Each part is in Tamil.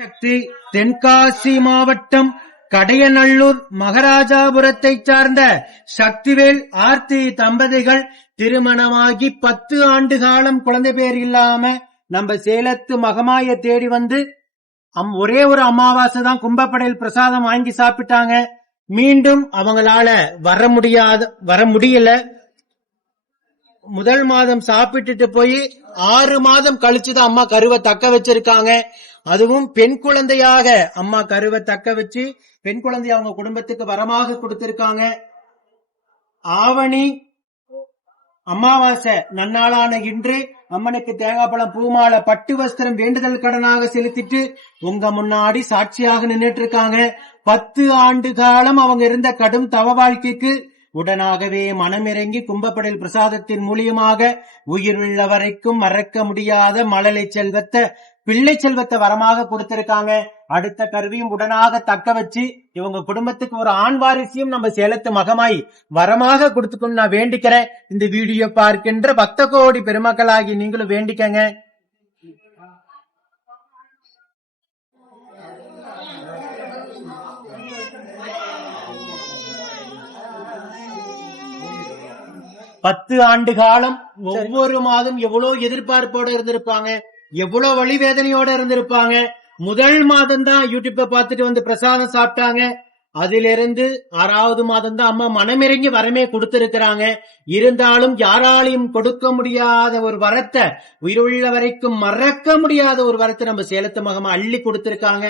சக்தி தென்காசி மாவட்டம் கடையநல்லூர் மகாராஜாபுரத்தைச் சார்ந்த சக்திவேல் ஆர்த்தி தம்பதிகள் திருமணமாகி 10 ஆண்டு காலம் குழந்தை பேர் இல்லாம நம்ம சேலத்து மகமாய தேடி வந்து ஒரே ஒரு அமாவாசை தான் கும்பப்படையில் பிரசாதம் வாங்கி சாப்பிட்டாங்க. மீண்டும் அவங்களால வர முடியல. முதல் மாதம் சாப்பிட்டுட்டு போய் 6 மாதம் கழிச்சுதான் அம்மா கருவை தக்க வச்சிருக்காங்க. அதுவும் பெண் குழந்தையாக அம்மா கருவை தக்க வச்சு பெண் குழந்தைய அவங்க குடும்பத்துக்கு வரமாக கொடுத்திருக்காங்க. ஆவணி அமாவாசை நன்னாளான இன்று அம்மனுக்கு தேங்காய் பழம் பூமாலை பட்டு வஸ்திரம் வேண்டுதல் கடனாக செலுத்திட்டு உங்க முன்னாடி சாட்சியாக நின்றுட்டு இருக்காங்க. 10 ஆண்டு காலம் அவங்க இருந்த கடும் தவ வாழ்க்கைக்கு உடனாகவே மனமிறங்கி கும்பப்படையில் பிரசாதத்தின் மூலியமாக உயிருள்ள வரைக்கும் மறக்க முடியாத மழலை செல்வத்தை பிள்ளை செல்வத்தை வரமாக கொடுத்திருக்காங்க. அடுத்த கருவியும் உடனாக தக்க வச்சு இவங்க குடும்பத்துக்கு ஒரு ஆண் வாரிசையும் நம்ம சேலத்து மகமாய் வரமாக கொடுத்துக்கணும் நான் வேண்டிக்கிறேன். இந்த வீடியோ பார்க்கின்ற பக்த கோடி பெருமக்களாகி நீங்களும் வேண்டிக்கங்க. பத்து ஆண்டு காலம் ஒவ்வொரு மாதம் எவ்வளவு எதிர்பார்ப்போட இருந்திருப்பாங்க, எவ்வளவு வழி வேதனையோட இருந்திருப்பாங்க. முதல் மாதம் தான் யூடியூப்பை பார்த்துட்டு வந்து பிரசாதம் சாப்பிட்டாங்க. அதிலிருந்து 6வது மாதம் தான் அம்மா மனமிறங்கி வரமே கொடுத்திருக்கிறாங்க. இருந்தாலும் யாராலையும் கொடுக்க முடியாத ஒரு வரத்தை, உயிருள்ள வரைக்கும் மறக்க முடியாத ஒரு வரத்தை நம்ம சேலத்து மகமா அள்ளி கொடுத்திருக்காங்க.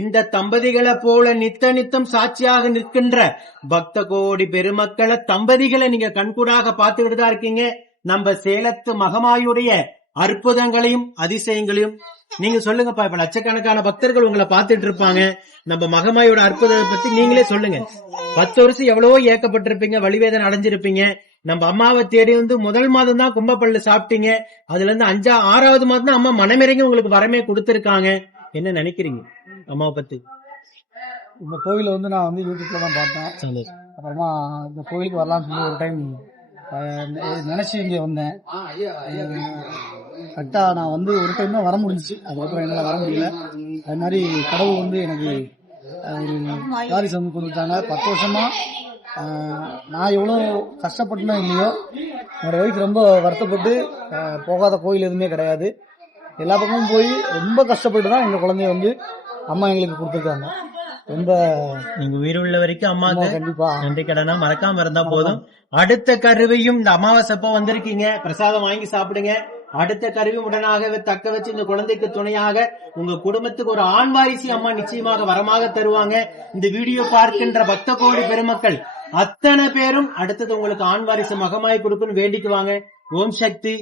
இந்த தம்பதிகளை போல நித்தம் சாட்சியாக நிற்கின்ற பக்த கோடி பெருமக்களை தம்பதிகளை நீங்க கண்கூடாக பார்த்துக்கிட்டு தான் இருக்கீங்க. நம்ம சேலத்து மகமாயுடைய அற்புதங்களையும் அதிசயங்களையும் நீங்க சொல்லுங்கப்பா. இப்ப லட்சக்கணக்கான பக்தர்கள் உங்களை பார்த்துட்டு இருப்பாங்க. நம்ம மகமாயோட அற்புதத்தை பத்தி நீங்களே சொல்லுங்க. 10 வருஷம் எவ்வளவோ ஏக்கப்பட்டிருப்பீங்க, வழிவேதனை அடைஞ்சிருப்பீங்க. நம்ம அம்மாவை தேடி வந்து முதல் மாதம் தான் கும்பப்பள்ளி சாப்பிட்டீங்க. அதுல இருந்து 6வது மாதம் தான் அம்மா மனமிறங்கி உங்களுக்கு வரமே கொடுத்திருக்காங்க. என்ன நினைக்கிறீங்க அம்மாவை பத்தி? இந்த கோவில வந்து நான் வந்து யூடியூப்ல தான் பார்த்தேன். அப்புறமா இந்த கோவிலுக்கு வரலாம்னு சொல்லி ஒரு டைம் நினைச்சு இங்க வந்தேன். கரெக்டா நான் வந்து ஒரு டைம் தான் வர முடிஞ்சிச்சு. அதுக்கப்புறம் என்னால வர முடியல. அது மாதிரி கடவுள் வந்து எனக்கு ஒரு வாரிசு வந்து கொடுத்தாங்க. 10 வருஷமா நான் எவ்வளோ கஷ்டப்பட்டுனா இல்லையோ, என்னோட ஒய்ஃப் ரொம்ப வருத்தப்பட்டு போகாத கோயில் எதுவுமே கிடையாது. எல்லா பக்கமும் போய் ரொம்ப கஷ்டப்பட்டு தான் எங்க குழந்தைய வந்து அம்மா எங்களுக்கு கொடுத்துருக்காங்க. ரொம்ப நீங்க உயிருள்ள வரைக்கும் அம்மா கண்டிப்பா நன்றி கடனா மறக்காம இருந்தா போதும். அடுத்த கருவியும் இந்த அமாவாசைப்போ வந்திருக்கீங்க, பிரசாதம் வாங்கி சாப்பிடுங்க. அடுத்த கருவி உடனாக தக்க வச்சு இந்த குழந்தைக்கு துணையாக உங்க குடும்பத்துக்கு ஒரு ஆண் வாரிசு அம்மா நிச்சயமாக வரமாக தருவாங்க. இந்த வீடியோ பார்க்கின்ற பக்த கோடி பெருமக்கள் அத்தனை பேரும் அடுத்தது உங்களுக்கு ஆண் வாரிசு மகமாய் கொடுக்குன்னு வேண்டிக்குவாங்க. ஓம் சக்தி.